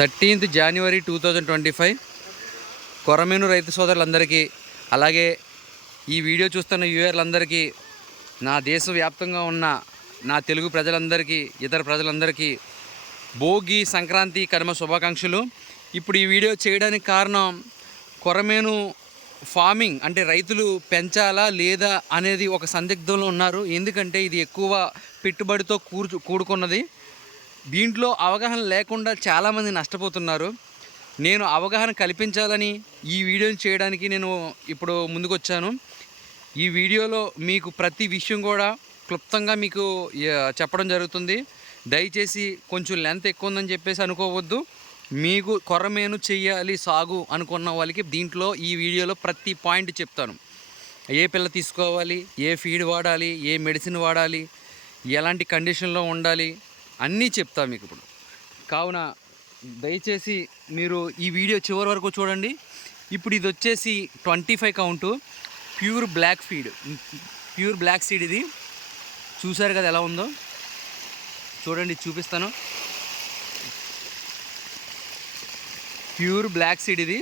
Thirteenth January two thousand twenty five. కొరమేను రైతు సోదరులందరికీ అలాగే ఈ వీడియో చూస్తున్న యూఆర్లందరికీ నా దేశవ్యాప్తంగా ఉన్న నా తెలుగు ప్రజలందరికీ ఇతర ప్రజలందరికీ భోగి సంక్రాంతి కనుమ శుభాకాంక్షలు. ఇప్పుడు ఈ వీడియో చేయడానికి కారణం కొరమేను ఫార్మింగ్ అంటే రైతులు పెంచాలా లేదా అనేది ఒక సందిగ్ధంలో ఉన్నారు. ఎందుకంటే ఇది ఎక్కువ పెట్టుబడితో కూర్చు కూడుకున్నది. దీంట్లో అవగాహన లేకుండా చాలామంది నష్టపోతున్నారు. నేను అవగాహన కల్పించాలని ఈ వీడియోని చేయడానికి నేను ఇప్పుడు ముందుకొచ్చాను. ఈ వీడియోలో మీకు ప్రతి విషయం కూడా క్లుప్తంగా మీకు చెప్పడం జరుగుతుంది. దయచేసి కొంచెం లెంత్ ఎక్కువ ఉందని చెప్పేసి అనుకోవద్దు. మీకు కొరమేను చేయాలి సాగు అనుకున్న వాళ్ళకి దీంట్లో ఈ వీడియోలో ప్రతి పాయింట్ చెప్తాను. ఏ పిల్ల తీసుకోవాలి ఏ ఫీడ్ వాడాలి ఏ మెడిసిన్ వాడాలి ఎలాంటి కండిషన్లో ఉండాలి అన్నీ చెప్తా మీకు ఇప్పుడు కావున దయచేసి మీరు ఈ వీడియో చివరి వరకు చూడండి. ఇప్పుడు ఇది వచ్చేసి twenty five count. Pure black feed. Pure black seed ఇది. చూసారు కదా ఎలా ఉందో? చూడండి చూపిస్తాను. ప్యూర్ బ్లాక్ సీడ్ ఇది.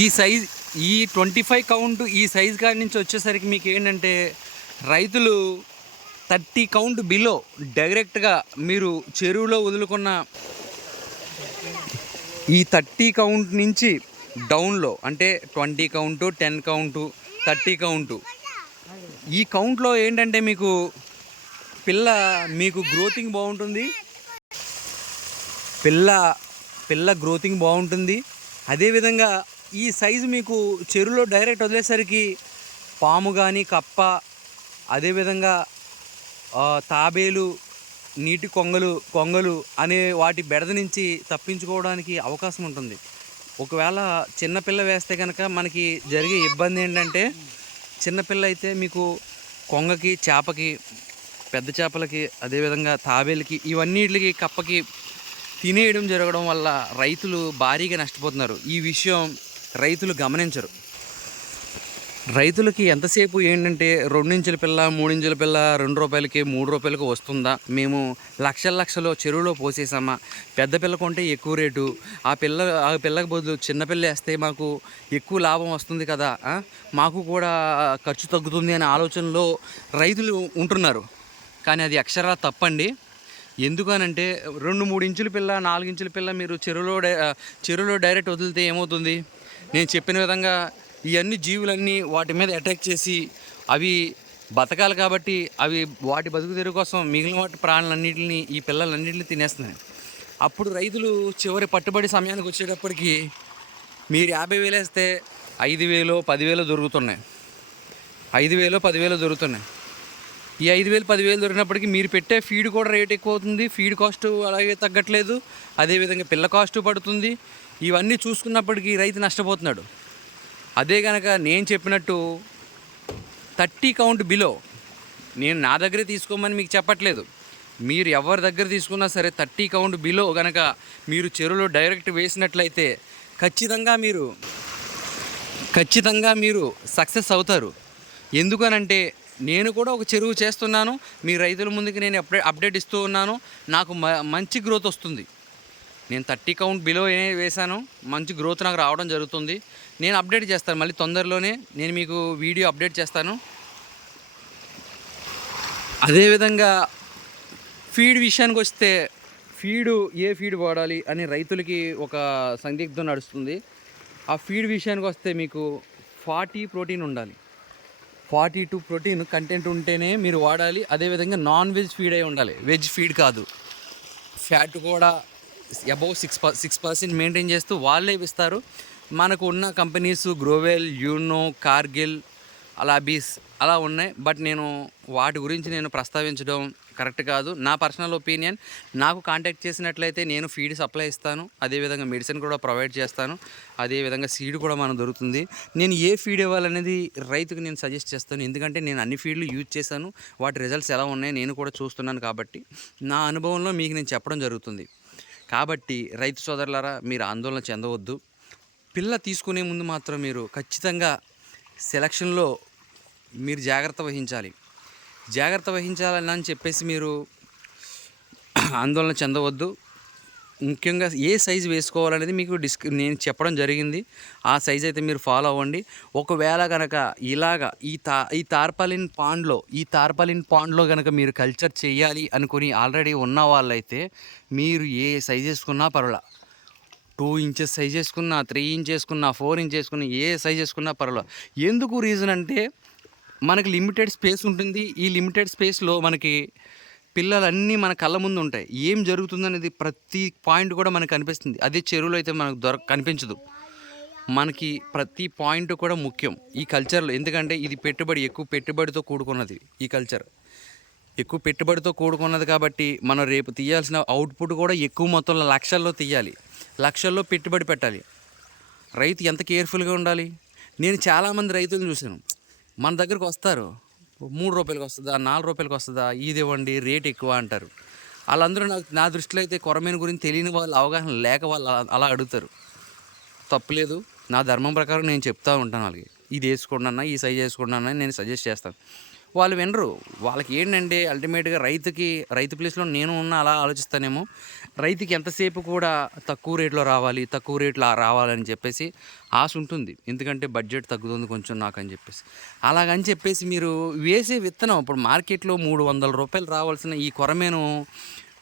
ఈ సైజ్ ఈ ట్వంటీ ఫైవ్ కౌంట్ ఈ సైజ్ కాడి నుంచి వచ్చేసరికి మీకు ఏంటంటే రైతులు థర్టీ కౌంట్ బిలో డైరెక్ట్గా మీరు చెరువులో వదులుకున్న ఈ థర్టీ కౌంట్ నుంచి డౌన్లో అంటే twenty count ten count thirty count ఈ కౌంట్లో ఏంటంటే మీకు పిల్ల మీకు గ్రోతింగ్ బాగుంటుంది. పిల్ల పిల్ల గ్రోతింగ్ బాగుంటుంది. అదేవిధంగా ఈ సైజు మీకు చెరువులో డైరెక్ట్ వదిలేసరికి పాము కానీ కప్ప అదేవిధంగా తాబేలు నీటి కొంగలు కొంగలు అనే వాటి బెడద నుంచి తప్పించుకోవడానికి అవకాశం ఉంటుంది. ఒకవేళ చిన్నపిల్ల వేస్తే కనుక మనకి జరిగే ఇబ్బంది ఏంటంటే చిన్నపిల్ల అయితే మీకు కొంగకి చేపకి పెద్ద చేపలకి అదేవిధంగా తాబేలకి ఇవన్నిటికి కప్పకి తినేయడం జరగడం వల్ల రైతులు భారీగా నష్టపోతున్నారు. ఈ విషయం రైతులు గమనించరు. రైతులకి ఎంతసేపు ఏంటంటే రెండించుల పిల్ల మూడించుల పిల్ల రెండు రూపాయలకి మూడు రూపాయలకి వస్తుందా? మేము లక్షల లక్షలు చెరువులో పోసేసామా? పెద్ద పిల్ల కొంటే ఎక్కువ రేటు. ఆ పిల్ల ఆ పిల్లకి బదులు చిన్నపిల్ల వేస్తే మాకు ఎక్కువ లాభం వస్తుంది కదా మాకు కూడా ఖర్చు తగ్గుతుంది అనే ఆలోచనలో రైతులు ఉంటున్నారు. కానీ అది అక్షరా తప్పండి. ఎందుకనంటే రెండు మూడు ఇంచుల పిల్ల నాలుగు ఇంచుల పిల్ల మీరు చెరువులో డై చెరువులో డైరెక్ట్ వదిలితే ఏమవుతుంది? నేను చెప్పిన విధంగా ఇవన్నీ జీవులన్నీ వాటి మీద అటాక్ చేసి అవి బతకాలి కాబట్టి అవి వాటి బతుకు తెరుగు కోసం మిగిలిన వాటి ప్రాణులన్నింటినీ ఈ పిల్లలన్నింటినీ తినేస్తున్నాయి. అప్పుడు రైతులు చివరి పట్టుబడి సమయానికి వచ్చేటప్పటికి మీరు యాభై వేలు వేస్తే ఐదు వేలు పదివేలు దొరుకుతున్నాయి. ఐదు వేలు పదివేలు దొరుకుతున్నాయి. ఈ ఐదు వేలు పదివేలు దొరికినప్పటికీ మీరు పెట్టే ఫీడ్ కూడా రేట్ ఎక్కువ అవుతుంది. ఫీడ్ కాస్ట్ అలాగే తగ్గట్లేదు. అదేవిధంగా పిల్ల కాస్ట్ పడుతుంది. ఇవన్నీ చూసుకున్నప్పటికీ రైతు నష్టపోతున్నాడు. అదే కనుక నేను చెప్పినట్టు థర్టీ కౌంట్ బిలో నేను నా దగ్గరే తీసుకోమని మీకు చెప్పట్లేదు. మీరు ఎవరి దగ్గర తీసుకున్నా సరే థర్టీ కౌంట్ బిలో కనుక మీరు చెరువులో డైరెక్ట్ వేసినట్లయితే ఖచ్చితంగా మీరు ఖచ్చితంగా మీరు సక్సెస్ అవుతారు. ఎందుకనంటే నేను కూడా ఒక చెరువు చేస్తున్నాను మీ రైతుల ముందుకి నేను అప్డే అప్డేట్ ఇస్తూ ఉన్నాను నాకు మ- మంచి గ్రోత్ వస్తుంది. నేను థర్టీ కౌంట్ బిలో వేశాను మంచి గ్రోత్ నాకు రావడం జరుగుతుంది. నేను అప్డేట్ చేస్తాను మళ్ళీ తొందరలోనే నేను మీకు వీడియో అప్డేట్ చేస్తాను. అదేవిధంగా ఫీడ్ విషయానికి వస్తే ఫీడు ఏ ఫీడ్ వాడాలి అని రైతులకి ఒక సందిగ్ధం నడుస్తుంది. ఆ ఫీడ్ విషయానికి వస్తే మీకు ఫార్టీ ప్రోటీన్ ఉండాలి. ఫార్టీ టూ ప్రోటీన్ కంటెంట్ ఉంటేనే మీరు వాడాలి. అదేవిధంగా నాన్ వెజ్ ఫీడ్ అయి ఉండాలి. వెజ్ ఫీడ్ కాదు. ఫ్యాట్ కూడా above six per six percent maintain చేస్తూ వాళ్ళే ఇస్తారు. మనకు ఉన్న కంపెనీస్ గ్రోవెల్ యూనో కార్గిల్ అలాబీస్ అలా ఉన్నాయి. బట్ నేను వాటి గురించి నేను ప్రస్తావించడం కరెక్ట్ కాదు. నా పర్సనల్ ఒపీనియన్ నాకు కాంటాక్ట్ చేసినట్లయితే నేను ఫీడ్ సప్లై ఇస్తాను. అదేవిధంగా మెడిసిన్ కూడా ప్రొవైడ్ చేస్తాను. అదేవిధంగా సీడ్ కూడా మనకు దొరుకుతుంది. నేను ఏ ఫీడ్ ఇవ్వాలనేది రైతుకు నేను సజెస్ట్ చేస్తాను. ఎందుకంటే నేను అన్ని ఫీడ్లు యూజ్ చేశాను. వాటి రిజల్ట్స్ ఎలా ఉన్నాయి? నేను కూడా చూస్తున్నాను కాబట్టి నా అనుభవంలో మీకు నేను చెప్పడం జరుగుతుంది. కాబట్టి రైతు సోదరులారా మీరు ఆందోళన చెందవద్దు. పిల్ల తీసుకునే ముందు మాత్రం మీరు ఖచ్చితంగా సెలక్షన్లో మీరు జాగ్రత్త వహించాలి. జాగ్రత్త వహించాలని చెప్పేసి మీరు ఆందోళన చెందవద్దు. ముఖ్యంగా ఏ సైజు వేసుకోవాలనేది మీకు డిస్క్ నేను చెప్పడం జరిగింది. ఆ సైజ్ అయితే మీరు ఫాలో అవ్వండి. ఒకవేళ కనుక ఇలాగా ఈ తా ఈ తార్పాలిన్ పాండ్లో ఈ తార్పాలిన్ పాండ్లో కనుక మీరు కల్చర్ చేయాలి అనుకుని ఆల్రెడీ ఉన్న వాళ్ళైతే మీరు ఏ సైజ్ వేసుకున్నా పర్వాలా. టూ ఇంచెస్ సైజ్ వేసుకున్నా త్రీ ఇంచ్ వేసుకున్నా ఫోర్ ఇంచ్ వేసుకున్నా ఏ సైజ్ వేసుకున్నా పర్వాలేదు ఎందుకు రీజన్ అంటే మనకి లిమిటెడ్ స్పేస్ ఉంటుంది. ఈ లిమిటెడ్ స్పేస్లో మనకి పిల్లలన్నీ మన కళ్ళ ముందు ఉంటాయి. ఏం జరుగుతుందనేది ప్రతి పాయింట్ కూడా మనకు కనిపిస్తుంది అదే చెరువులో అయితే మనకు దొర కనిపించదు. మనకి ప్రతి పాయింట్ కూడా ముఖ్యం. ఈ కల్చర్లో ఎందుకంటే ఇది పెట్టుబడి ఎక్కువ పెట్టుబడితో కూడుకున్నది ఈ కల్చర్. ఎక్కువ పెట్టుబడితో కూడుకున్నది కాబట్టి మనం రేపు తీయాల్సిన అవుట్పుట్ కూడా ఎక్కువ మొత్తంలో లక్షల్లో తీయాలి. లక్షల్లో పెట్టుబడి పెట్టాలి. రైతు ఎంత కేర్ఫుల్గా ఉండాలి? నేను చాలామంది రైతులను చూశాను. మన దగ్గరకు వస్తారు. మూడు రూపాయలకి వస్తుందా నాలుగు రూపాయలకి వస్తుందా ఇది ఇవ్వండి రేట్ ఎక్కువ అంటారు. వాళ్ళందరూ నాకు నా దృష్టిలో అయితే కొరమైన గురించి తెలియని వాళ్ళు అవగాహన లేక వాళ్ళు అలా- అలా అడుగుతారు. తప్పులేదు. నా ధర్మం ప్రకారం నేను చెప్తా ఉంటాను వాళ్ళకి. ఇది వేసుకోండి అన్న ఈ సైజ్ వేసుకోండి అన్న నేను సజెస్ట్ చేస్తాను. వాళ్ళు వినరు. వాళ్ళకి ఏంటంటే అల్టిమేట్గా రైతుకి రైతు ప్లేస్లో నేను ఉన్న అలా ఆలోచిస్తానేమో. రైతుకి ఎంతసేపు కూడా తక్కువ రేట్లో రావాలి తక్కువ రేట్లో రావాలని చెప్పేసి ఆశ ఉంటుంది. ఎందుకంటే బడ్జెట్ తగ్గుతుంది కొంచెం నాకు అని చెప్పేసి. అలాగని చెప్పేసి మీరు వేసే విత్తనం ఇప్పుడు మార్కెట్లో మూడు వందల రూపాయలు రావాల్సిన ఈ కొరమేను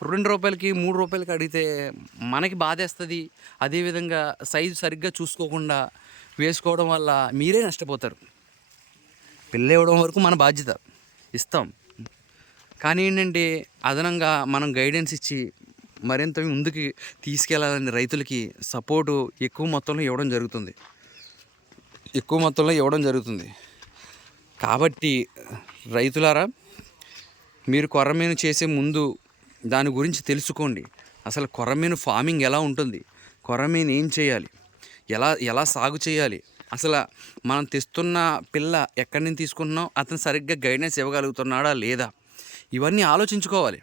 రెండు రూపాయలకి మూడు రూపాయలకి అడిగితే మనకి బాధేస్తుంది. అదేవిధంగా సైజు సరిగ్గా చూసుకోకుండా వేసుకోవడం వల్ల మీరే నష్టపోతారు. పిల్ల ఇవ్వడం వరకు మన బాధ్యత. ఇస్తాం. కానీ ఏంటంటే అదనంగా మనం గైడెన్స్ ఇచ్చి మరింత ముందుకి తీసుకెళ్ళాలని రైతులకి సపోర్టు ఎక్కువ మొత్తంలో ఇవ్వడం జరుగుతుంది. ఎక్కువ మొత్తంలో ఇవ్వడం జరుగుతుంది. కాబట్టి రైతులారా మీరు కొర్రమీను చేసే ముందు దాని గురించి తెలుసుకోండి. అసలు కొర్రమీను ఫార్మింగ్ ఎలా ఉంటుంది? కొర్రమీను ఏం చేయాలి? ఎలా ఎలా సాగు చేయాలి? అసలు మనం తెస్తున్న పిల్ల ఎక్కడి నుంచి తీసుకుంటున్నాం? అతను సరిగ్గా గైడెన్స్ ఇవ్వగలుగుతున్నాడా లేదా? ఇవన్నీ ఆలోచించుకోవాలి.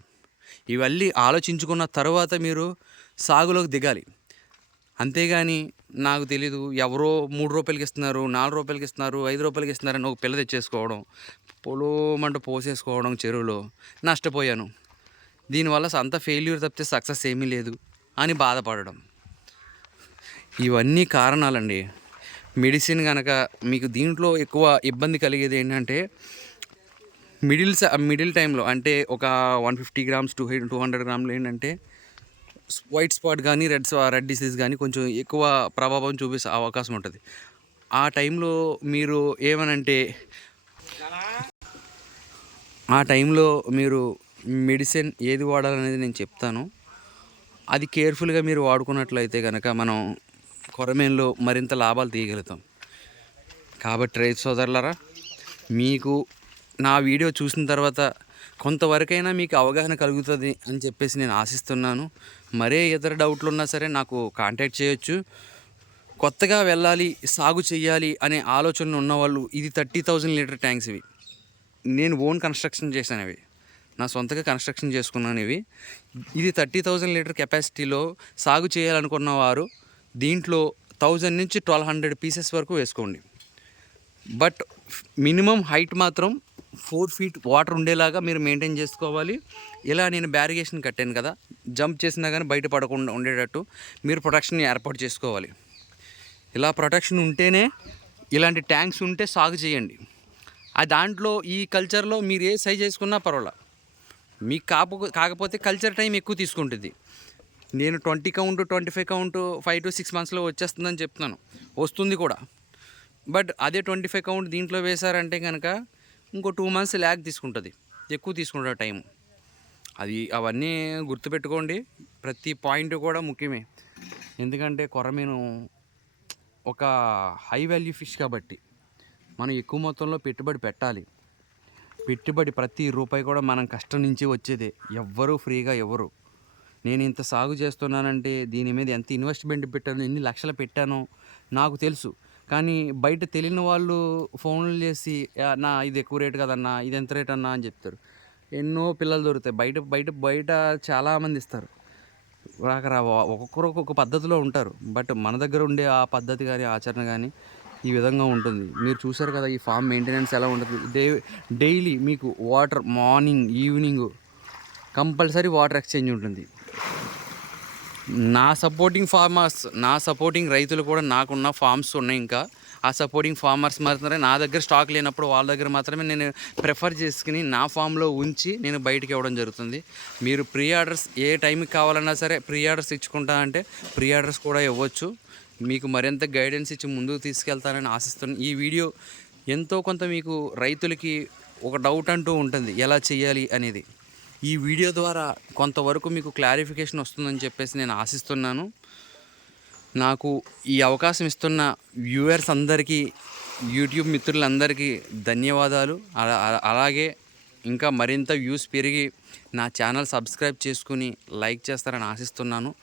ఇవన్నీ ఆలోచించుకున్న తర్వాత మీరు సాగులోకి దిగాలి. అంతేగాని నాకు తెలీదు ఎవరో మూడు రూపాయలకి ఇస్తున్నారు నాలుగు రూపాయలకి ఇస్తున్నారు ఐదు రూపాయలకి ఇస్తున్నారని ఒక పిల్ల తెచ్చేసుకోవడం పొలమంట పోసేసుకోవడం చెరువులో నష్టపోయాను. దీనివల్ల అంత ఫెయిల్యూర్ తప్పితే సక్సెస్ ఏమీ లేదు అని బాధపడడం. ఇవన్నీ కారణాలండి. మెడిసిన్ కనుక మీకు దీంట్లో ఎక్కువ ఇబ్బంది కలిగేది ఏంటంటే మిడిల్ మిడిల్ టైంలో అంటే ఒక one fifty grams two two hundred గ్రామ్లు ఏంటంటే వైట్ స్పాట్ కానీ రెడ్ రెడ్ డిసీజ్ కానీ కొంచెం ఎక్కువ ప్రభావం చూపిస్తే అవకాశం ఉంటుంది. ఆ టైంలో మీరు ఏమనంటే ఆ టైంలో మీరు మెడిసిన్ ఏది వాడాలనేది నేను చెప్తాను. అది కేర్ఫుల్గా మీరు వాడుకున్నట్లయితే కనుక మనం కొరమేన్లో మరింత లాభాలు తీయగలుగుతాం. కాబట్టి రైతు సోదరులరా మీకు నా వీడియో చూసిన తర్వాత కొంతవరకైనా మీకు అవగాహన కలుగుతుంది అని చెప్పేసి నేను ఆశిస్తున్నాను. మరే ఇతర డౌట్లు ఉన్నా సరే నాకు కాంటాక్ట్ చేయొచ్చు. కొత్తగా వెళ్ళాలి సాగు చేయాలి అనే ఆలోచనలు ఉన్నవాళ్ళు ఇది థర్టీ థౌజండ్ లీటర్ ట్యాంక్స్ ఇవి. నేను ఓన్ కన్స్ట్రక్షన్ చేశాను ఇవి. నా సొంతగా కన్స్ట్రక్షన్ చేసుకున్నాను ఇవి. ఇది థర్టీ థౌజండ్ లీటర్ కెపాసిటీలో సాగు చేయాలనుకున్న వారు దీంట్లో థౌజండ్ నుంచి ట్వెల్వ్ హండ్రెడ్ పీసెస్ వరకు వేసుకోండి. బట్ మినిమం హైట్ మాత్రం ఫోర్ ఫీట్ వాటర్ ఉండేలాగా మీరు మెయింటైన్ చేసుకోవాలి. ఇలా నేను బ్యారిగేషన్ కట్టాను కదా జంప్ చేసినా కానీ బయట పడకుండా ఉండేటట్టు మీరు ప్రొటెక్షన్ ఏర్పాటు చేసుకోవాలి. ఇలా ప్రొటెక్షన్ ఉంటేనే ఇలాంటి ట్యాంక్స్ ఉంటే సాగు చేయండి. ఆ దాంట్లో ఈ కల్చర్లో మీరు ఏ సైజ్ చేసుకున్నా పర్వాలా. మీకు కాపు కాకపోతే కల్చర్ టైం ఎక్కువ తీసుకుంటుంది. నేను twenty count twenty five count five to six మంత్స్లో వచ్చేస్తుందని చెప్తున్నాను. వస్తుంది కూడా. బట్ అదే ట్వంటీ ఫైవ్ కౌంట్ దీంట్లో వేశారంటే కనుక ఇంకో టూ మంత్స్ ల్యాగ్ తీసుకుంటుంది. ఎక్కువ తీసుకుంటుంది టైం. అది అవన్నీ గుర్తుపెట్టుకోండి. ప్రతి పాయింట్ కూడా ముఖ్యమే. ఎందుకంటే కొరమీను ఒక హై వాల్యూ ఫిష్ కాబట్టి మనం ఎక్కువ మొత్తంలో పెట్టుబడి పెట్టాలి. పెట్టుబడి ప్రతి రూపాయి కూడా మనం కష్టం నుంచి వచ్చేదే. ఎవ్వరూ ఫ్రీగా ఎవరు నేను ఇంత సాగు చేస్తున్నానంటే దీని మీద ఎంత ఇన్వెస్ట్మెంట్ పెట్టాను ఎన్ని లక్షలు పెట్టానో నాకు తెలుసు. కానీ బయట తెలియని వాళ్ళు ఫోన్లు చేసి నా ఇది ఎక్కువ రేటు కదన్నా ఇది ఎంత రేట్ అన్నా అని చెప్తారు. ఎన్నో పిల్లలు దొరుకుతాయి. బయట బయట బయట చాలామంది ఇస్తారు. రాకరా ఒక్కొక్కరు ఒక్కొక్క పద్ధతిలో ఉంటారు. బట్ మన దగ్గర ఉండే ఆ పద్ధతి కానీ ఆచరణ కానీ ఈ విధంగా ఉంటుంది. మీరు చూసారు కదా ఈ ఫామ్ మెయింటెనెన్స్ ఎలా ఉంటుంది? డే డైలీ మీకు water morning evening compulsory water exchange ఉంటుంది. నా సపోర్టింగ్ ఫార్మర్స్ నా సపోర్టింగ్ రైతులు కూడా నాకున్న ఫార్మ్స్ ఉన్నాయి ఇంకా. ఆ సపోర్టింగ్ ఫార్మర్స్ మాత్రమే నా దగ్గర స్టాక్ లేనప్పుడు వాళ్ళ దగ్గర మాత్రమే నేను ప్రిఫర్ చేసుకుని నా ఫామ్లో ఉంచి నేను బయటికి ఇవ్వడం జరుగుతుంది. మీరు ప్రీ ఆర్డర్స్ ఏ టైంకి కావాలన్నా సరే ప్రీ ఆర్డర్స్ ఇచ్చుకుంటా అంటే ప్రీ ఆర్డర్స్ కూడా ఇవ్వచ్చు. మీకు మరింత గైడెన్స్ ఇచ్చి ముందుకు తీసుకెళ్తానని ఆశిస్తున్నాను ఈ వీడియో ఎంతో కొంత మీకు రైతులకి ఒక డౌట్ అంటూ ఉంటుంది. ఎలా చేయాలి అనేది. ఈ వీడియో ద్వారా కొంతవరకు మీకు క్లారిఫికేషన్ వస్తుందని చెప్పేసి నేను ఆశిస్తున్నాను. నాకు ఈ అవకాశం ఇస్తున్న వ్యూవర్స్ అందరికీ యూట్యూబ్ మిత్రులందరికీ ధన్యవాదాలు. అలా- అలాగే ఇంకా మరింత వ్యూస్ పెరిగి నా ఛానల్ సబ్స్క్రైబ్ చేసుకుని లైక్ చేస్తారని ఆశిస్తున్నాను.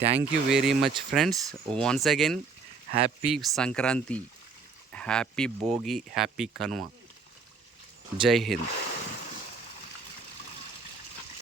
Thank you very much friends. Once again happy Sankranti. Happy Bhogi happy Kanuma. జై హింద్.